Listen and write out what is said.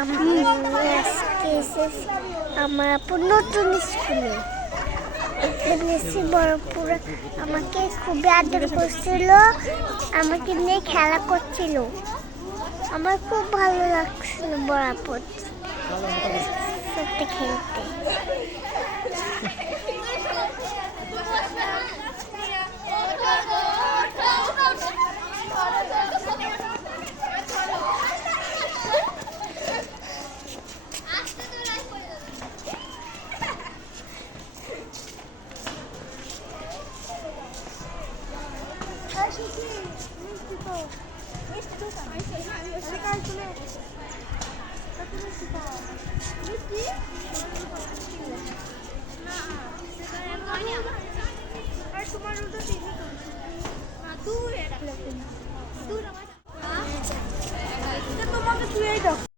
আমি আজকে এসেছি আমার আপুর নতুন স্কুলে। এখানে এসে বড়পুরা আমাকে খুবই আদর করছিল, আমাকে নিয়ে খেলা করছিল। আমার খুব ভালো লাগছিল বড়পুর সাথে খেলতে।